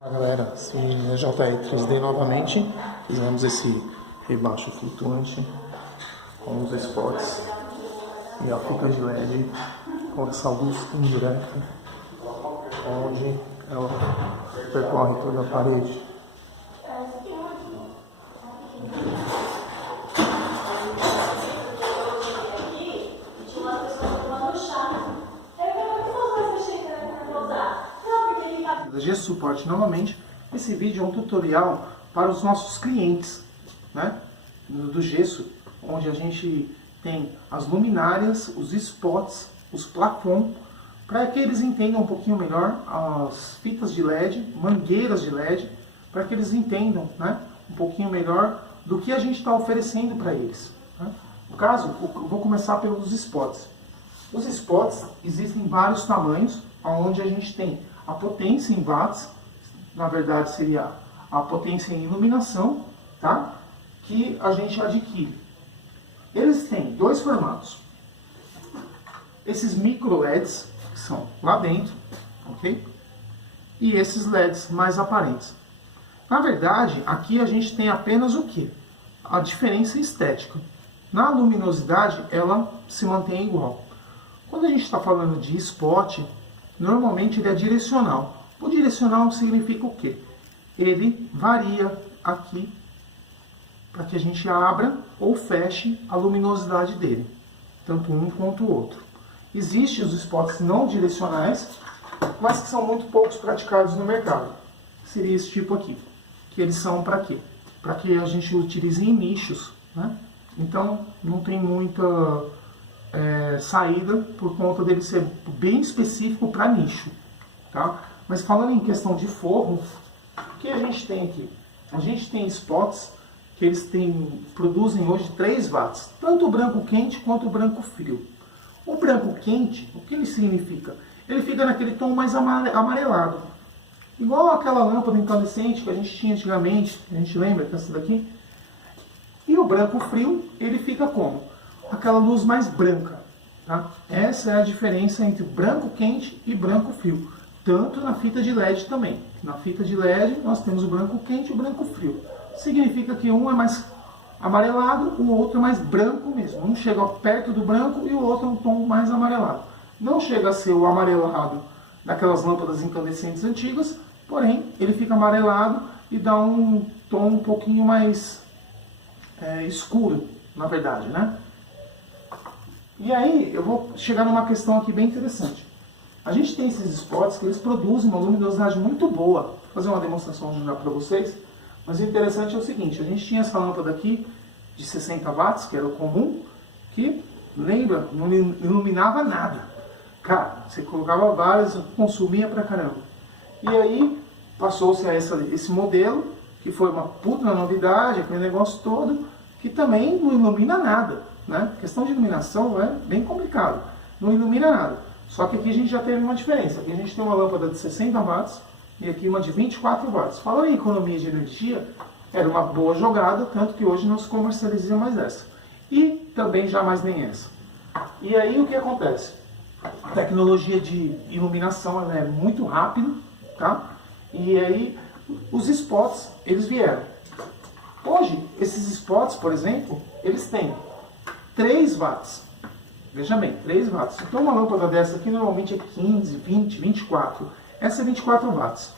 Galera, esse é JR 3D novamente. Fizemos esse rebaixo flutuante com os spots e a fita de LED com essa luz indireta, onde ela percorre toda a parede. Gesso Suporte novamente. Esse vídeo é um tutorial para os nossos clientes, né, do gesso, onde a gente tem as luminárias, os spots, os plafons, para que eles entendam um pouquinho melhor as fitas de LED, mangueiras de LED, para que eles entendam, né, um pouquinho melhor do que a gente está oferecendo para eles, né. No caso, eu vou começar pelos spots. Os spots existem em vários tamanhos, onde a gente tem a potência em watts, na verdade seria a potência em iluminação, tá? Que a gente adquire. Eles têm dois formatos. Esses micro LEDs, que são lá dentro, ok? E esses LEDs mais aparentes. Na verdade, aqui a gente tem apenas o quê? A diferença estética. Na luminosidade, ela se mantém igual. Quando a gente está falando de spot, normalmente ele é direcional. O direcional significa o quê? Ele varia aqui para que a gente abra ou feche a luminosidade dele, tanto um quanto o outro. Existem os spots não direcionais, mas que são muito poucos praticados no mercado. Seria esse tipo aqui, que eles são para quê? Para que a gente utilize em nichos, né? Então não tem muita saída por conta dele ser bem específico para nicho, tá? Mas falando em questão de forro, o que a gente tem aqui? A gente tem spots que eles produzem hoje 3 watts, tanto o branco quente quanto o branco frio. O branco quente, o que ele significa? Ele fica naquele tom mais amarelado, igual aquela lâmpada incandescente que a gente tinha antigamente, a gente lembra dessa daqui? E o branco frio, ele fica como? Aquela luz mais branca, tá? Essa é a diferença entre branco quente e branco frio, tanto na fita de LED também. Na fita de LED nós temos o branco quente e o branco frio. Significa que um é mais amarelado, o outro é mais branco mesmo. Um chega perto do branco e o outro é um tom mais amarelado. Não chega a ser o amarelado daquelas lâmpadas incandescentes antigas, porém ele fica amarelado e dá um tom um pouquinho mais escuro, na verdade, né? E aí, eu vou chegar numa questão aqui bem interessante. A gente tem esses spots que eles produzem uma luminosidade muito boa. Vou fazer uma demonstração já para vocês. Mas o interessante é o seguinte, a gente tinha essa lâmpada aqui de 60 watts, que era o comum, que, lembra, não iluminava nada. Cara, você colocava várias, consumia pra caramba. E aí, passou-se a esse modelo, que foi uma puta novidade, aquele negócio todo, que também não ilumina nada, né? A questão de iluminação é bem complicado, não ilumina nada. Só que aqui a gente já teve uma diferença. Aqui a gente tem uma lâmpada de 60 watts e aqui uma de 24 watts. Falando em economia de energia, era uma boa jogada, tanto que hoje não se comercializa mais essa. E também jamais nem essa. E aí o que acontece? A tecnologia de iluminação ela é muito rápida, tá? E aí os spots, eles vieram. Hoje, esses spots, por exemplo, eles têm 3 watts. Veja bem, 3 watts. Então uma lâmpada dessa aqui normalmente é 15, 20, 24. Essa é 24 watts.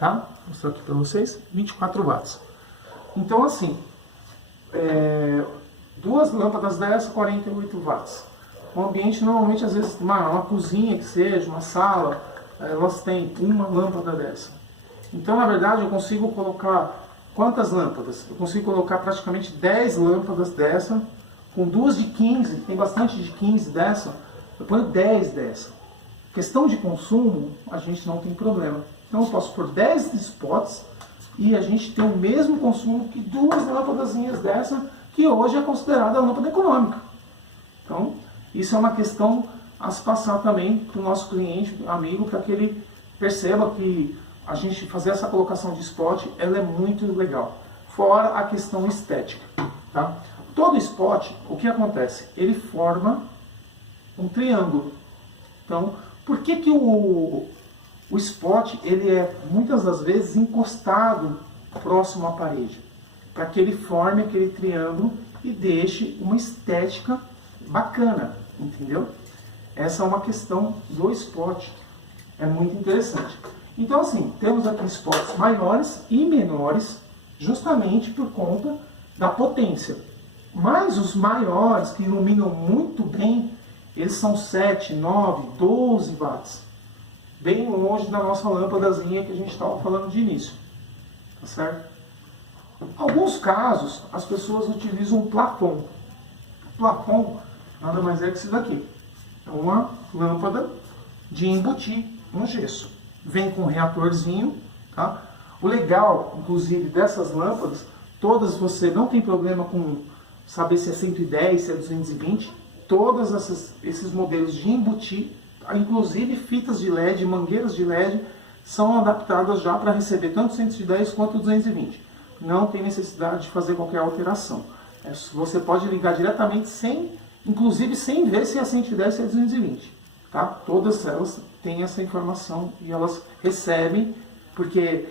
Tá? Vou mostrar aqui para vocês. 24 watts. Então assim, duas lâmpadas dessa, 48 watts. Um ambiente normalmente, às vezes, uma cozinha que seja, uma sala, elas têm uma lâmpada dessa. Então, na verdade, eu consigo colocar quantas lâmpadas? Eu consigo colocar praticamente 10 lâmpadas dessa, com duas de 15, tem bastante de 15 dessa, eu ponho 10 dessa. Questão de consumo, a gente não tem problema. Então eu posso pôr 10 spots e a gente tem o mesmo consumo que duas lâmpadazinhas dessa, que hoje é considerada lâmpada econômica. Então, isso é uma questão a se passar também para o nosso cliente, amigo, para que ele perceba que a gente fazer essa colocação de spot, ela é muito legal. Fora a questão estética, tá? Todo spot, o que acontece? Ele forma um triângulo. Então, por que que o o spot ele é muitas das vezes encostado próximo à parede, para que ele forme aquele triângulo e deixe uma estética bacana, entendeu? Essa é uma questão do spot, é muito interessante. Então assim, temos aqui spots maiores e menores, justamente por conta da potência. Mas os maiores, que iluminam muito bem, eles são 7, 9, 12 watts. Bem longe da nossa lâmpadazinha que a gente estava falando de início. Tá certo? Em alguns casos, as pessoas utilizam um plafond. O plafond nada mais é que isso daqui. É uma lâmpada de embutir no gesso. Vem com um reatorzinho, tá? O legal, inclusive, dessas lâmpadas, todas você não tem problema com saber se é 110, se é 220. Todos esses modelos de embutir, inclusive fitas de LED, mangueiras de LED, são adaptadas já para receber tanto 110 quanto 220. Não tem necessidade de fazer qualquer alteração. Você pode ligar diretamente, inclusive sem ver se é 110 ou se é 220. Tá? Todas elas têm essa informação e elas recebem, porque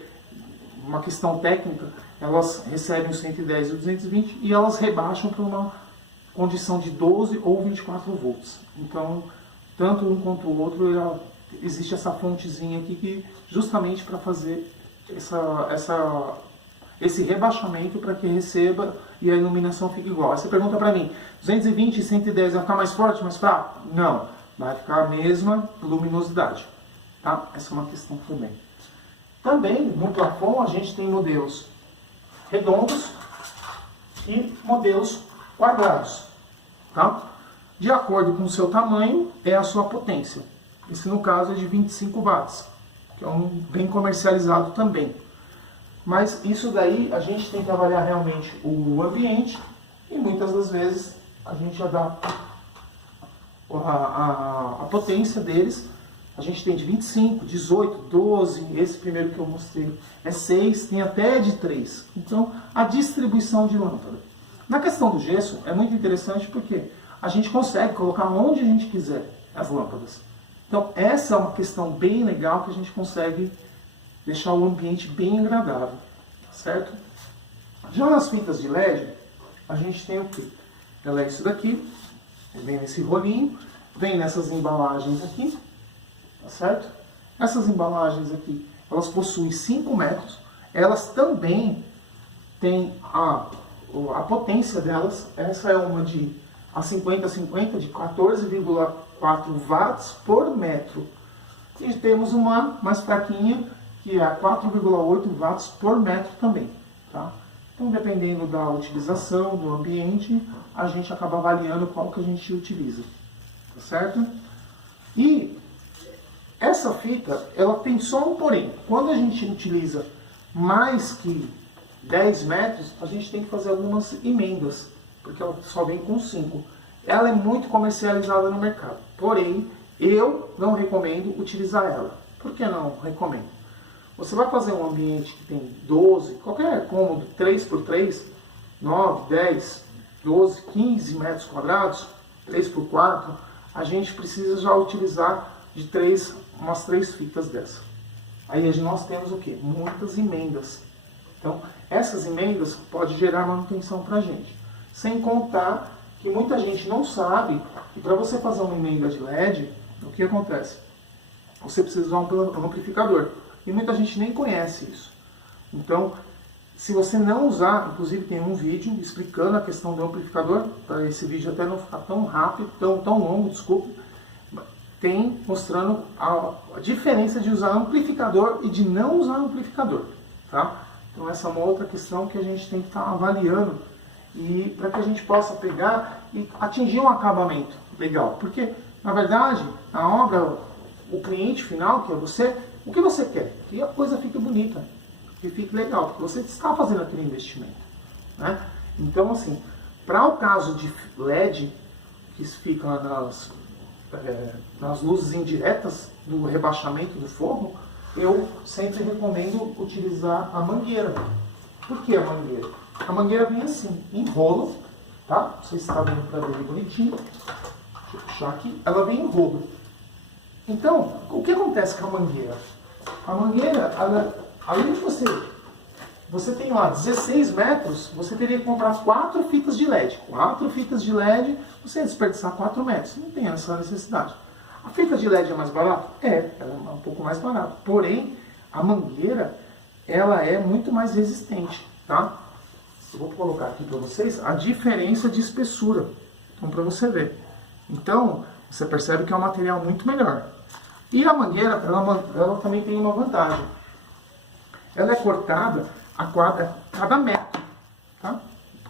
uma questão técnica, elas recebem o 110 e o 220 e elas rebaixam para uma condição de 12 ou 24 volts. Então, tanto um quanto o outro, existe essa fontezinha aqui que justamente para fazer esse rebaixamento para que receba e a iluminação fique igual. Aí você pergunta para mim, 220 e 110 vai ficar mais forte, mais fraco? Não, vai ficar a mesma luminosidade. Tá? Essa é uma questão também. Também no plafond a gente tem modelos redondos e modelos quadrados. Tá? De acordo com o seu tamanho, é a sua potência. Esse no caso é de 25 watts, que é um bem comercializado também. Mas isso daí a gente tem que avaliar realmente o ambiente e muitas das vezes a gente adapta a potência deles. A gente tem de 25, 18, 12, esse primeiro que eu mostrei é 6, tem até de 3. Então, a distribuição de lâmpada. Na questão do gesso, é muito interessante porque a gente consegue colocar onde a gente quiser as lâmpadas. Então, essa é uma questão bem legal que a gente consegue deixar o ambiente bem agradável, certo? Já nas fitas de LED, a gente tem o quê? Ela é isso daqui, vem nesse rolinho, vem nessas embalagens aqui, tá certo? Essas embalagens aqui, elas possuem 5 metros, elas também têm a potência delas, essa é uma de a 50-50 de 14,4 watts por metro. E temos uma mais fraquinha, que é a 4,8 watts por metro também. Tá? Então, dependendo da utilização, do ambiente, a gente acaba avaliando qual que a gente utiliza. Tá certo? E essa fita, ela tem só um porém. Quando a gente utiliza mais que 10 metros, a gente tem que fazer algumas emendas, porque ela só vem com 5. Ela é muito comercializada no mercado, porém, eu não recomendo utilizar ela. Por que não recomendo? Você vai fazer um ambiente que tem 12, qualquer cômodo, 3x3, 9, 10, 12, 15 metros quadrados, 3x4, a gente precisa já utilizar de umas 3 fitas dessa. Aí nós temos o quê? Muitas emendas. Então, essas emendas podem gerar manutenção para a gente. Sem contar que muita gente não sabe que para você fazer uma emenda de LED, o que acontece? Você precisa usar um amplificador. E muita gente nem conhece isso. Então, se você não usar, inclusive tem um vídeo explicando a questão do amplificador, para esse vídeo até não ficar tão rápido, tão longo, desculpe, tem mostrando a diferença de usar amplificador e de não usar amplificador. Tá? Então essa é uma outra questão que a gente tem que estar avaliando e para que a gente possa pegar e atingir um acabamento legal. Porque, na verdade, a obra, o cliente final, que é você, o que você quer? Que a coisa fique bonita, que fique legal, porque você está fazendo aquele investimento. Né? Então, assim, para o caso de LED, que fica nas luzes indiretas do rebaixamento do forno, eu sempre recomendo utilizar a mangueira. Por que a mangueira? A mangueira vem assim, em rolo, tá? Não sei se está vendo para ver bonitinho. Deixa eu puxar aqui. Ela vem em rolo. Então, o que acontece com a mangueira? A mangueira, além de você tem lá 16 metros, você teria que comprar 4 fitas de LED. 4 fitas de LED, você ia desperdiçar 4 metros. Não tem essa necessidade. A fita de LED é mais barata? Ela é um pouco mais barata. Porém, a mangueira, ela é muito mais resistente, tá? Eu vou colocar aqui para vocês a diferença de espessura. Então, para você ver. Então, você percebe que é um material muito melhor. E a mangueira, ela também tem uma vantagem. Ela é cortada a cada metro, tá?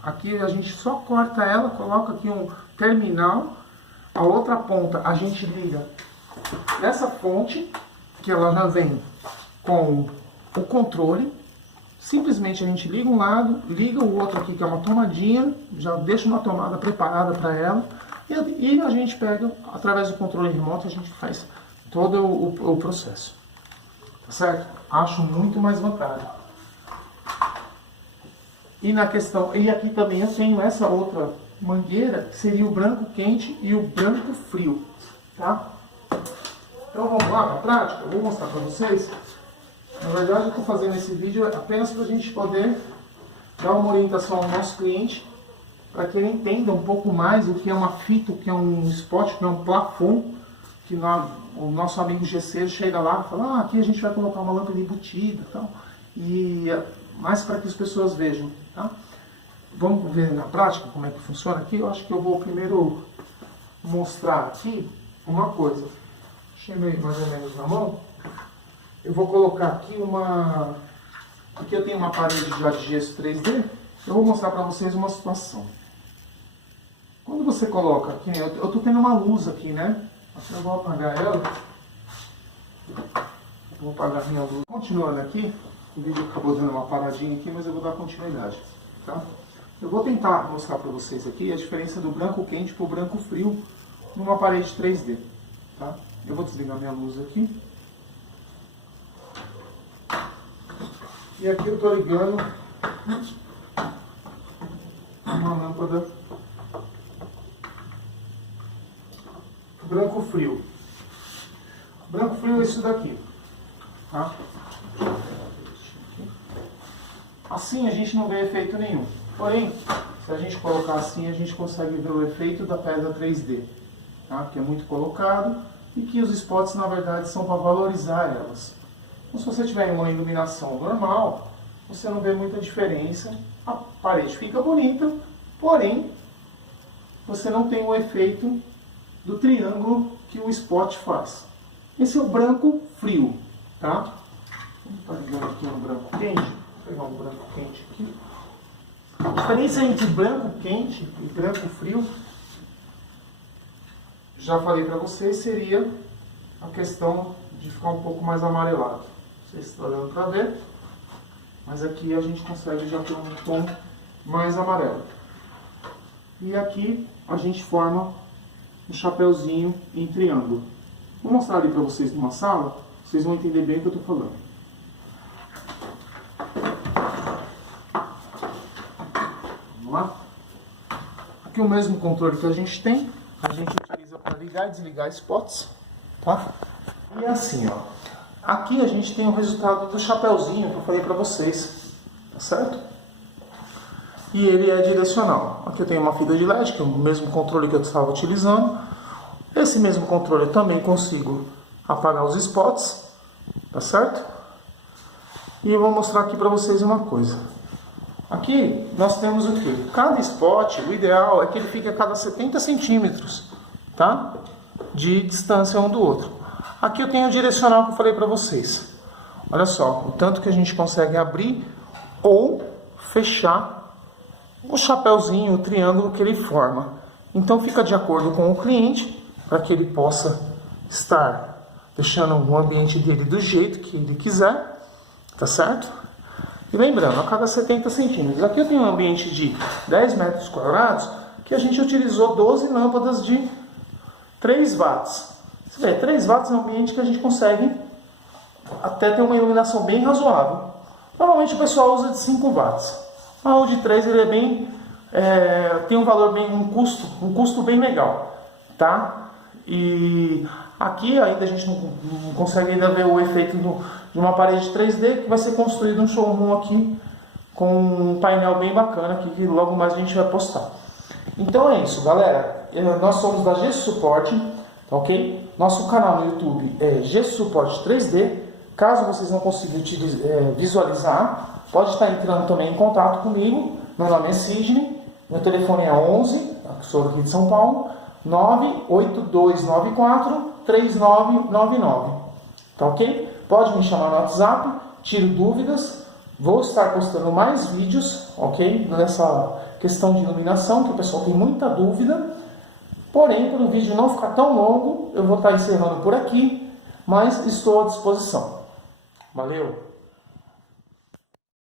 Aqui a gente só corta ela, coloca aqui um terminal, a outra ponta a gente liga nessa fonte, que ela já vem com o controle. Simplesmente a gente liga um lado, liga o outro aqui, que é uma tomadinha, já deixa uma tomada preparada para ela, e a gente pega, através do controle remoto, a gente faz todo o processo. Tá certo? Acho muito mais vantagem. E na questão, e aqui também eu tenho essa outra mangueira, que seria o branco quente e o branco frio, tá? Então vamos lá na prática, eu vou mostrar para vocês. Na verdade eu estou fazendo esse vídeo apenas para a gente poder dar uma orientação ao nosso cliente, para que ele entenda um pouco mais o que é uma fita, o que é um spot, o que é um plafond, que o nosso amigo GC chega lá e fala, aqui a gente vai colocar uma lâmpada embutida e tal. E mais para que as pessoas vejam, tá? Vamos ver na prática como é que funciona aqui. Eu acho que eu vou primeiro mostrar aqui uma coisa. Deixei mais ou menos na mão. Eu vou colocar aqui aqui eu tenho uma parede já de gesso 3D. Eu vou mostrar para vocês uma situação. Quando você coloca aqui, eu estou tendo uma luz aqui, né? Eu vou apagar ela. Vou apagar a minha luz. Continuando aqui, o vídeo acabou dando uma paradinha aqui, mas eu vou dar continuidade, tá? Eu vou tentar mostrar para vocês aqui a diferença do branco quente para o branco frio numa parede 3D, tá? Eu vou desligar minha luz aqui. E aqui eu estou ligando uma lâmpada branco frio. Branco frio é isso daqui, tá? Assim a gente não vê efeito nenhum. Porém, se a gente colocar assim, a gente consegue ver o efeito da pedra 3D, tá? Que é muito colocado e que os spots na verdade são para valorizar elas. Então, se você tiver uma iluminação normal, você não vê muita diferença. A parede fica bonita, porém você não tem o efeito do triângulo que o spot faz. Esse é o branco frio, tá? Vamos estar ligando aqui no branco quente. Vou pegar um branco quente aqui. A diferença entre branco quente e branco frio, já falei para vocês, seria a questão de ficar um pouco mais amarelado. Não sei se está dando para ver, mas aqui a gente consegue já ter um tom mais amarelo. E aqui a gente forma um chapeuzinho em triângulo. Vou mostrar ali para vocês numa sala, vocês vão entender bem o que eu estou falando. Vamos lá? Aqui o mesmo controle que a gente tem, a gente utiliza para ligar e desligar spots, tá? E assim, ó. Aqui a gente tem o resultado do chapeuzinho que eu falei para vocês, tá certo? E ele é direcional. Aqui eu tenho uma fita de LED, que é o mesmo controle que eu estava utilizando. Esse mesmo controle eu também consigo apagar os spots, tá certo? E eu vou mostrar aqui para vocês uma coisa. Aqui nós temos o que? Cada spot, o ideal é que ele fique a cada 70 centímetros, tá? De distância um do outro. Aqui eu tenho o direcional que eu falei para vocês. Olha só, o tanto que a gente consegue abrir ou fechar o chapeuzinho, o triângulo que ele forma. Então fica de acordo com o cliente, para que ele possa estar deixando o ambiente dele do jeito que ele quiser, tá certo? E lembrando, a cada 70 centímetros. Aqui eu tenho um ambiente de 10 metros quadrados, que a gente utilizou 12 lâmpadas de 3 watts. Você vê, 3 watts é um ambiente que a gente consegue até ter uma iluminação bem razoável. Normalmente o pessoal usa de 5 watts. O de 3 ele é bem, tem um valor bem, um custo bem legal, tá? E aqui ainda a gente não consegue ainda ver o efeito de uma parede 3D que vai ser construído um showroom aqui com um painel bem bacana aqui que logo mais a gente vai postar. Então é isso, galera. Nós somos da G-Support, tá ok? Nosso canal no YouTube é G-Support 3D. Caso vocês não consigam visualizar, pode estar entrando também em contato comigo. Meu nome é Sidney, meu telefone é 11, sou aqui de São Paulo, 98294-3999, tá ok? Pode me chamar no WhatsApp, tiro dúvidas, vou estar postando mais vídeos, ok? Nessa questão de iluminação, que o pessoal tem muita dúvida. Porém, para o vídeo não ficar tão longo, eu vou estar encerrando por aqui, mas estou à disposição. Valeu!